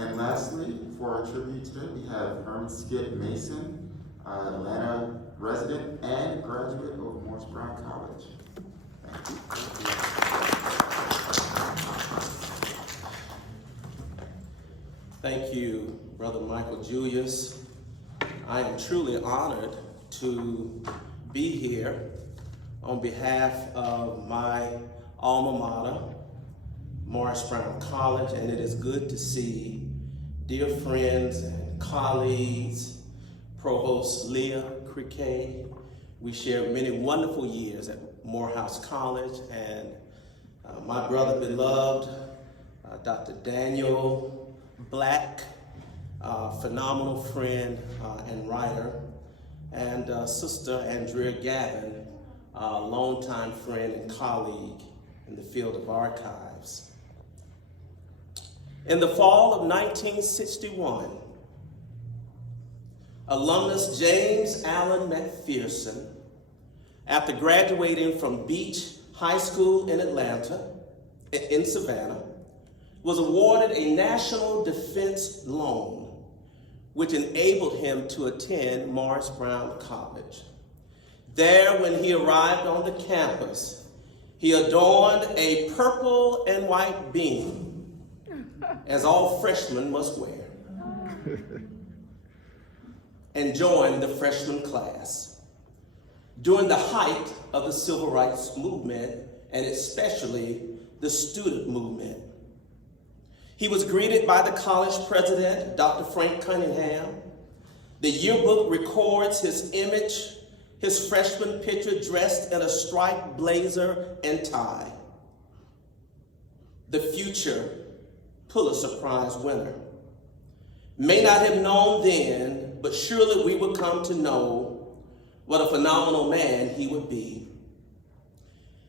And lastly, for our tribute today, we have Herman Skip Mason, Atlanta resident and graduate of Morris Brown College. Thank you. Thank you, Brother Michael Julius. I am truly honored to be here on behalf of my alma mater, Morris Brown College, and it is good to see dear friends and colleagues, Provost Leah Criquet. We shared many wonderful years at Morehouse College, and my brother beloved, Dr. Daniel Black, phenomenal friend and writer, and Sister Andrea Gavin, longtime friend and colleague in the field of archives. In the fall of 1961, alumnus James Allen McPherson, after graduating from Beach High School in Atlanta, in Savannah, was awarded a National Defense Loan, which enabled him to attend Morris Brown College. There, when he arrived on the campus, he adorned a purple and white beanie, as all freshmen must wear, and joined the freshman class during the height of the civil rights movement, and especially the student movement. He was greeted by the college president, Dr. Frank Cunningham. The yearbook records his image, his freshman picture dressed in a striped blazer and tie. The future Pulitzer Prize winner. May not have known then, but surely we would come to know what a phenomenal man he would be.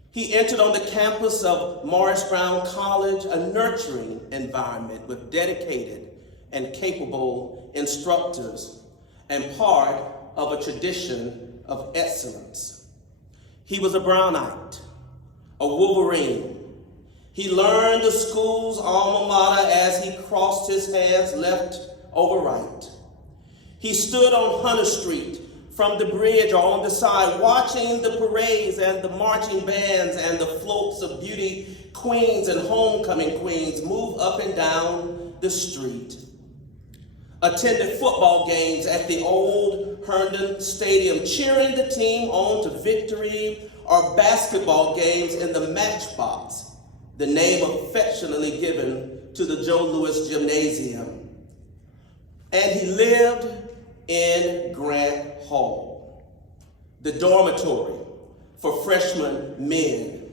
He entered on the campus of Morris Brown College, a nurturing environment with dedicated and capable instructors and part of a tradition of excellence. He was a Brownite, a Wolverine. He learned the school's alma mater as he crossed his hands left over right. He stood on Hunter Street from the bridge or on the side, watching the parades and the marching bands and the floats of beauty queens and homecoming queens move up and down the street. Attended football games at the old Herndon Stadium, cheering the team on to victory, or basketball games in the Matchbox, the name affectionately given to the Joe Louis Gymnasium. And he lived in Grant Hall, the dormitory for freshman men,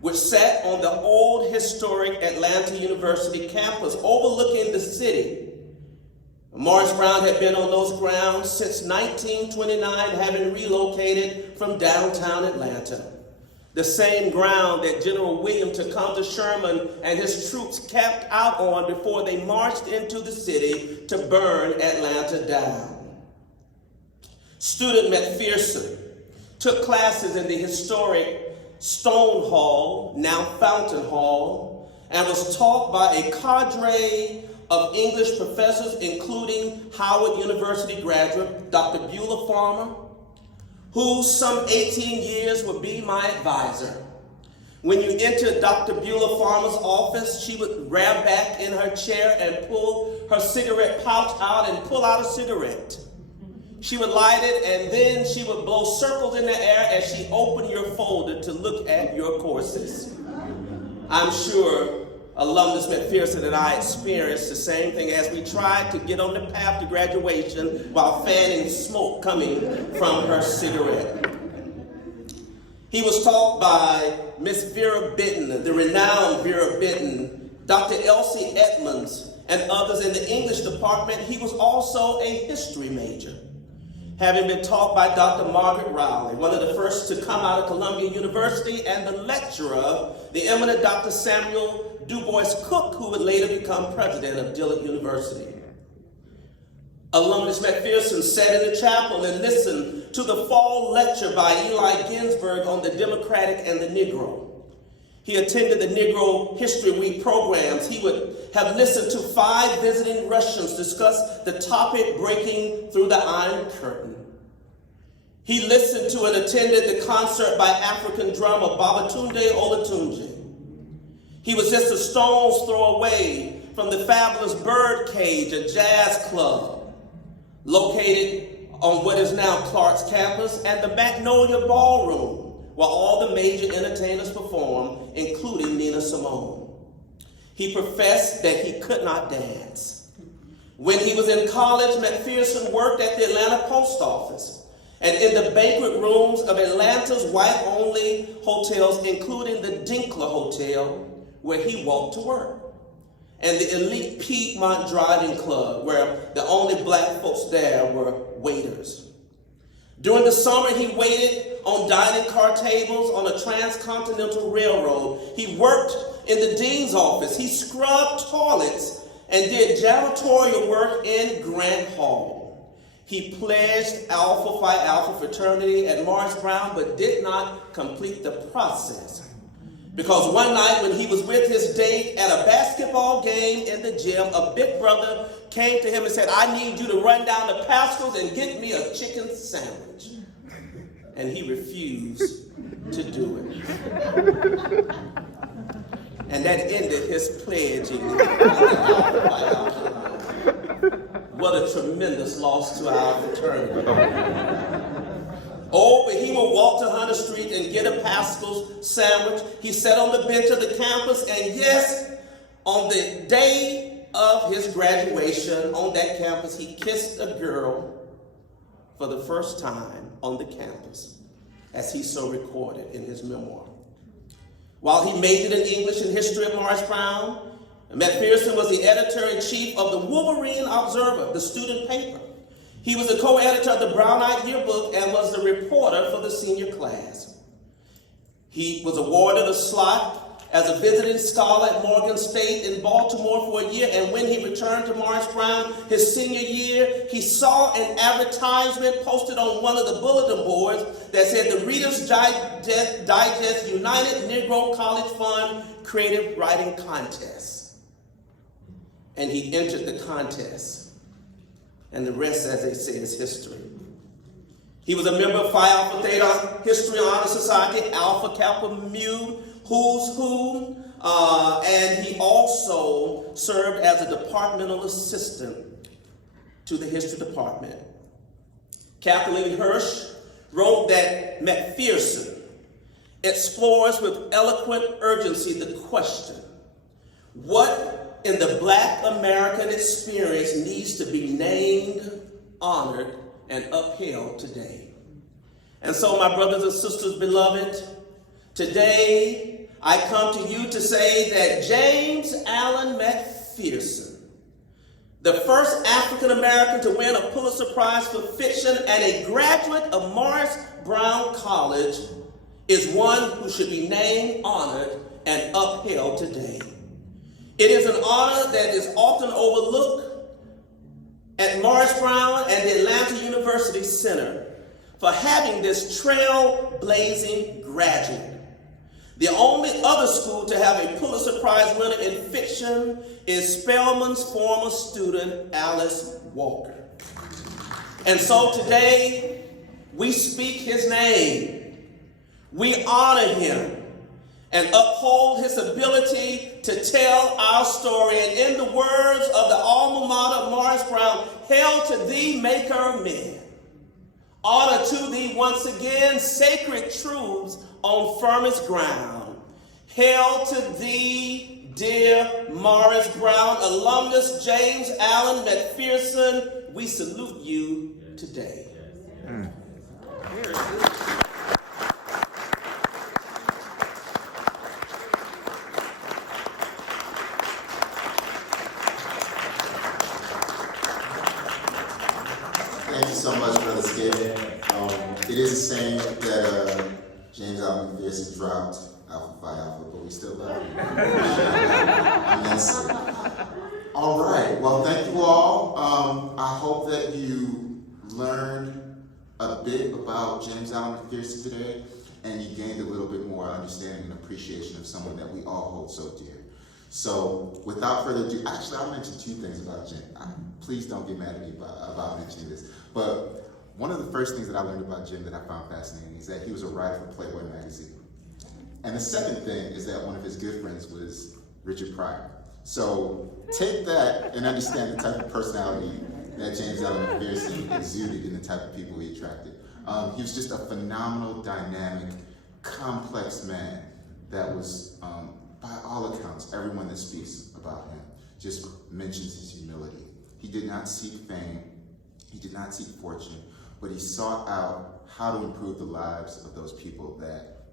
which sat on the old historic Atlanta University campus overlooking the city. Morris Brown had been on those grounds since 1929, having relocated from downtown Atlanta. The same ground that General William Tecumseh Sherman and his troops camped out on before they marched into the city to burn Atlanta down. Student McPherson took classes in the historic Stone Hall, now Fountain Hall, and was taught by a cadre of English professors, including Howard University graduate Dr. Beulah Farmer, who some 18 years would be my advisor. When you entered Dr. Beulah Farmer's office, she would grab back in her chair and pull her cigarette pouch out and pull out a cigarette. She would light it, and then she would blow circles in the air as she opened your folder to look at your courses. I'm sure alumnus McPherson and I experienced the same thing as we tried to get on the path to graduation while fanning smoke coming from her cigarette. He was taught by Miss Vera Benton, the renowned Vera Benton, Dr. Elsie Edmonds, and others in the English department. He was also a history major, having been taught by Dr. Margaret Rowley, one of the first to come out of Columbia University, and the lecturer, the eminent Dr. Samuel Du Bois Cook, who would later become president of Dillard University. Alumnus McPherson sat in the chapel and listened to the fall lecture by Eli Ginsberg on the Democratic and the Negro. He attended the Negro History Week programs. He would have listened to 5 visiting Russians discuss the topic breaking through the Iron Curtain. He listened to and attended the concert by African drummer Babatunde Olatunji. He was just a stone's throw away from the fabulous Birdcage, a jazz club located on what is now Clark's campus, and the Magnolia Ballroom, where all the major entertainers performed, including Nina Simone. He professed that he could not dance. When he was in college, McPherson worked at the Atlanta Post Office and in the banquet rooms of Atlanta's white-only hotels, including the Dinkler Hotel, where he walked to work, and the elite Piedmont Driving Club, where the only black folks there were waiters. During the summer, he waited on dining car tables on a transcontinental railroad. He worked in the dean's office. He scrubbed toilets and did janitorial work in Grant Hall. He pledged Alpha Phi Alpha fraternity at Morris Brown, but did not complete the process. Because one night when he was with his date at a basketball game in the gym, a big brother came to him and said, "I need you to run down to Pascal's and get me a chicken sandwich." And he refused to do it. And that ended his pledging. What a tremendous loss to our fraternity. Oh, but he would walk to Hunter Street and get a Pascal's sandwich. He sat on the bench of the campus, and yes, on the day of his graduation on that campus, he kissed a girl for the first time on the campus, as he so recorded in his memoir. While he majored in English and history at Morris Brown, McPherson was the editor-in-chief of the Wolverine Observer, the student paper. He was the co-editor of the Brownite Yearbook and was the reporter for the senior class. He was awarded a slot as a visiting scholar at Morgan State in Baltimore for a year, and when he returned to Morris Brown his senior year, he saw an advertisement posted on one of the bulletin boards that said the Reader's Digest United Negro College Fund Creative Writing Contest. And he entered the contest. And the rest, as they say, is history. He was a member of Phi Alpha Theta History Honor Society, Alpha Kappa Mu, Who's Who, and he also served as a departmental assistant to the history department. Kathleen Hirsch wrote that McPherson explores with eloquent urgency the question, what in the Black American experience needs to be named, honored, and upheld today? And so, my brothers and sisters, beloved, today I come to you to say that James Allen McPherson, the first African American to win a Pulitzer Prize for fiction and a graduate of Morris Brown College, is one who should be named, honored, and upheld today. It is an honor that is often overlooked at Morris Brown and the Atlanta University Center for having this trailblazing graduate. The only other school to have a Pulitzer Prize winner in fiction is Spelman's former student, Alice Walker. And so today, we speak his name. We honor him and uphold his ability to tell our story. And in the words of the alma mater of Morris Brown, hail to thee, maker of men. Honor to thee once again, sacred truths on firmest ground. Hail to thee, dear Morris Brown alumnus James Allen McPherson. We salute you today. Thank you so much, Brother Skip. It is a saying that James Allen McPherson dropped Alpha Phi Alpha, but we still love you. Immensely. All right. Well, thank you all. I hope that you learned a bit about James Allen McPherson today. and you gained a little bit more understanding and appreciation of someone that we all hold so dear. So without further ado, actually I'll mention two things about Jim. Please don't get mad at me about mentioning this, but one of the first things that I learned about Jim that I found fascinating is that he was a writer for Playboy magazine. And the second thing is that one of his good friends was Richard Pryor. So take that and understand the type of personality that James Allen McPherson exuded and the type of people he attracted. He was just a phenomenal, dynamic, complex man that was, by all accounts, everyone that speaks about him just mentions his humility. He did not seek fame, he did not seek fortune, but he sought out how to improve the lives of those people that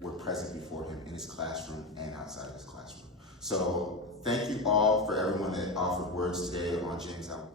were present before him in his classroom and outside of his classroom. So thank you all for everyone that offered words today on James Allen.